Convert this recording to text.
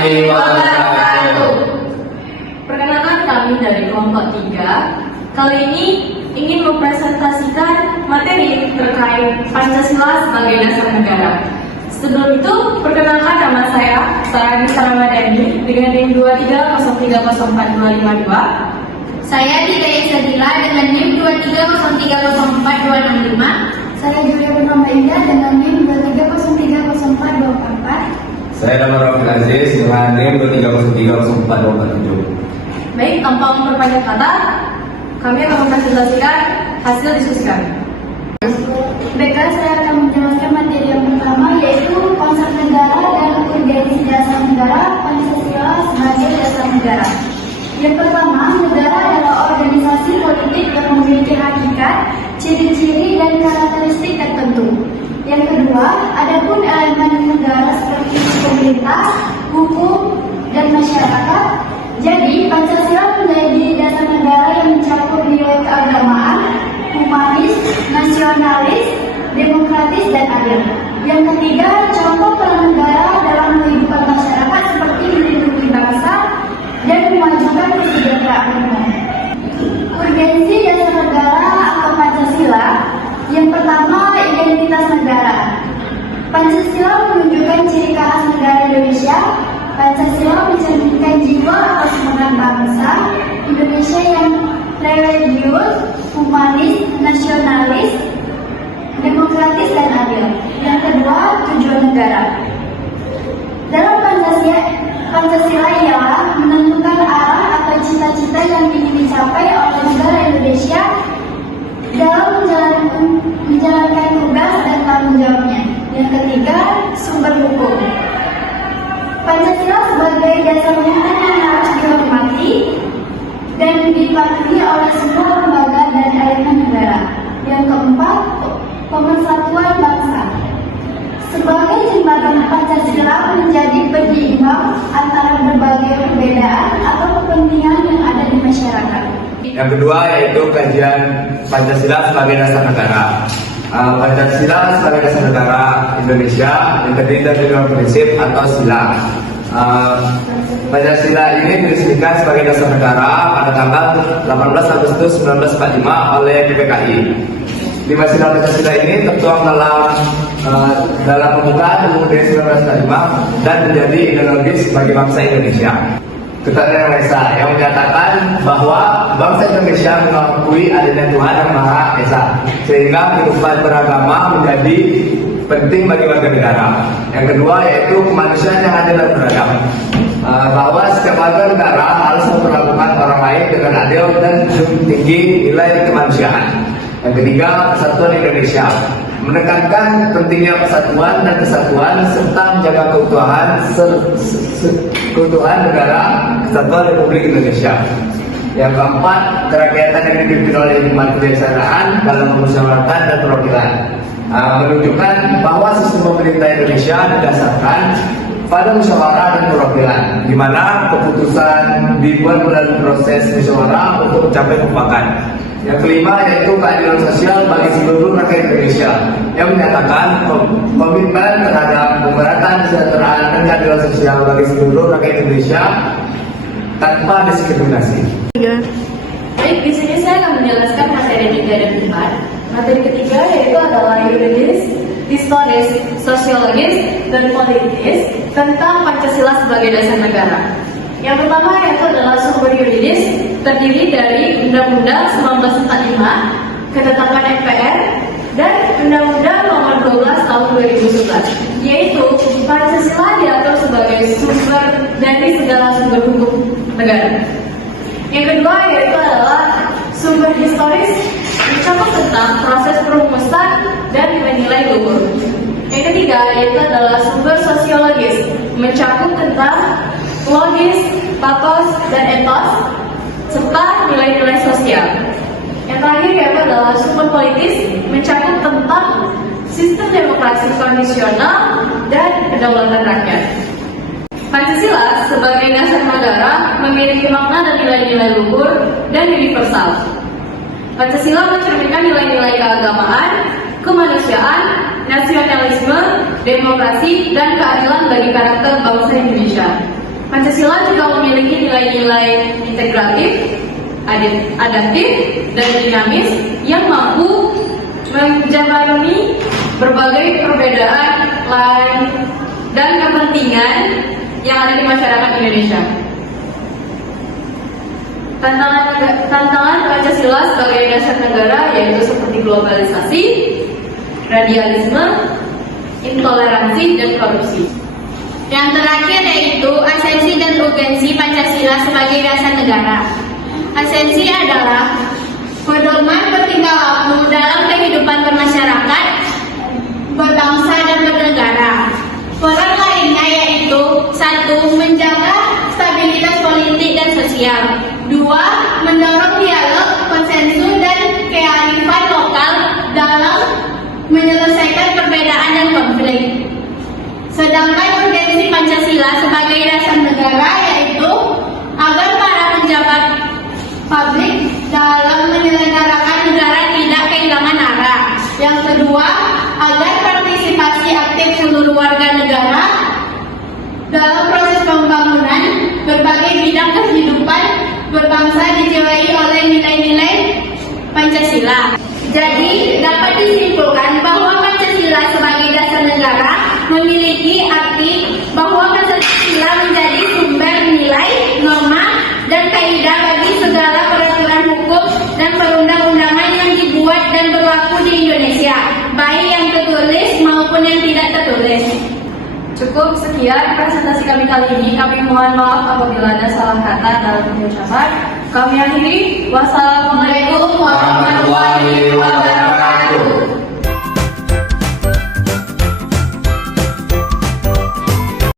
warahmatullahi wabarakatuh. Perkenalkan kami dari kelompok 3. Kali ini ingin mempresentasikan materi terkait Pancasila sebagai dasar negara. Sebelum itu, perkenalkan nama saya, Saragita Ramadhani dengan NIM 2303042552. Saya Didaya Sadila dengan NIM 2303042565. Saya Julia Purnama Indah dengan NIM 23030424. Saya nama Rafiq Aziz dengan NIM 23030427. Baik, tanpa memperpanjang kata, kami akan mempresentasikan hasil diskusi kami. Baiklah, saya akan menjelaskan materi yang pertama, yaitu konsep negara dan urgensi dasar negara, Pancasila sebagai dasar negara. Yang pertama, negara adalah organisasi politik yang memiliki hakikat, ciri-ciri, dan karakteristik tertentu. Yang kedua, adapun elemen negara seperti pemerintah, hukum, dan masyarakat. Jadi, Pancasila menjadi dasar negara yang mencakup nilai keagamaan, humanis, nasionalis, demokratis, dan adil. Yang ketiga, contoh peran negara dalam kehidupan masyarakat seperti melindungi bangsa dan memajukan kesejahteraan umum. Urgensi dasar negara atau Pancasila. Yang pertama, identitas negara. Pancasila menunjukkan ciri khas negara Indonesia. Pancasila mencerminkan jiwa atau semangat bangsa Indonesia yang religius, humanis, nasionalis, demokratis, dan adil. Yang kedua, tujuan negara. Dalam Pancasila ialah menentukan arah atau cita-cita yang ingin dicapai oleh negara Indonesia dalam menjalankan tugas dan tanggung jawabnya. Yang ketiga, sumber hukum. Pancasila sebagai dasar hukum yang harus dihormati dan dipatuhi oleh semua lembaga dan elemen negara. Yang keempat, pemersatuan bangsa. Sebagai jembatan, Pancasila menjadi penyeimbang antara berbagai perbedaan atau kepentingan yang ada di masyarakat. Yang kedua yaitu kajian Pancasila sebagai dasar negara. Pancasila sebagai dasar negara Indonesia yang terdiri dari 5 prinsip atau sila. Pancasila ini diresmikan sebagai dasar negara pada tanggal 18 Agustus 1945 oleh PPKI. 5 sila Pancasila ini tertuang dalam pembukaan UUD 1945 dan menjadi ideologis bagi bangsa Indonesia. Ketuhanan Yang Maha Esa yang menyatakan bahwa bangsa Indonesia mengakui adanya Tuhan Yang Maha Esa, sehingga kehidupan beragama menjadi penting bagi warga negara. Yang kedua yaitu kemanusiaan yang adil dan beradab, bahwa setiap warga negara harus memperlakukan orang lain dengan adil dan tinggi nilai kemanusiaan. Yang ketiga, persatuan Indonesia, menekankan pentingnya persatuan dan kesatuan serta menjaga keutuhan negara Kesatuan Republik Indonesia. Yang keempat, kerakyatan yang dipimpin oleh hikmat kebijaksanaan dalam permusyawaratan dan perwakilan, menunjukkan bahwa sistem pemerintah Indonesia didasarkan pada musyawarah dan perwakilan, di mana keputusan dibuat melalui proses musyawarah untuk mencapai mufakat. Yang kelima yaitu keadilan sosial bagi seluruh rakyat Indonesia, yang menyatakan komitmen terhadap pemerataan kesejahteraan dan keadilan sosial bagi seluruh rakyat Indonesia tanpa diskriminasi. Baik, di sini saya akan menjelaskan materi 3 dan 4. Materi ketiga yaitu adalah yuridis, historis, sosiologis, dan politis tentang Pancasila sebagai dasar negara. Yang pertama yaitu adalah sumber yuridis, terdiri dari Undang-Undang 1945, Ketetapan MPR, dan Undang-Undang Nomor 12 Tahun 2011, yaitu Pancasila diatur sebagai sumber dari segala sumber hukum negara. Yang kedua yaitu adalah sumber historis, mencakup tentang proses perumusan dan nilai-nilai luhur. Yang ketiga yaitu adalah sumber sosiologis, mencakup tentang logis, patos, dan etos, serta nilai-nilai sosial. Yang terakhir yaitu adalah sumber politis, mencakup tentang sistem demokrasi kondisional dan kedaulatan rakyat. Pancasila sebagai dasar negara memiliki makna dan nilai-nilai luhur dan universal. Pancasila mencerminkan nilai-nilai keagamaan, kemanusiaan, nasionalisme, demokrasi, dan keadilan bagi karakter bangsa Indonesia. Pancasila juga memiliki nilai-nilai integratif, adaptif, dan dinamis yang mampu menjembatani berbagai perbedaan lain dan kepentingan yang ada di masyarakat Indonesia. Tantangan Pancasila sebagai dasar negara yaitu seperti globalisasi, radialisme, intoleransi, dan korupsi. Yang terakhir yaitu esensi dan urgensi Pancasila sebagai dasar negara. Esensi adalah pedoman bertingkah laku dalam kehidupan bermasyarakat, berbangsa dan bernegara. Peran lainnya yaitu 1. Menjaga stabilitas politik dan sosial. 2. Mendorong dialog, konsensus dan kearifan lokal dalam menyelesaikan perbedaan dan konflik. Sedangkan urgensi Pancasila sebagai dasar negara yaitu agar para pejabat publik dalam menyelenggarakan negara tidak kehilangan arah. Yang kedua, agar partisipasi aktif seluruh warga negara dalam proses pembangunan berbagai bidang kehidupan berbangsa dijiwai oleh nilai-nilai Pancasila. Jadi, dapat disimpulkan bahwa Pancasila sebagai dasar negara memiliki arti bahwa Pancasila menjadi sumber nilai, norma, dan kaidah bagi segala peraturan hukum dan perundang-undangan yang dibuat dan berlaku di Indonesia, baik yang tertulis maupun yang tidak tertulis. Cukup sekian presentasi kami kali ini. Kami mohon maaf apabila ada salah kata dalam pengucapan. Kami akhiri. Wassalamualaikum warahmatullahi wabarakatuh.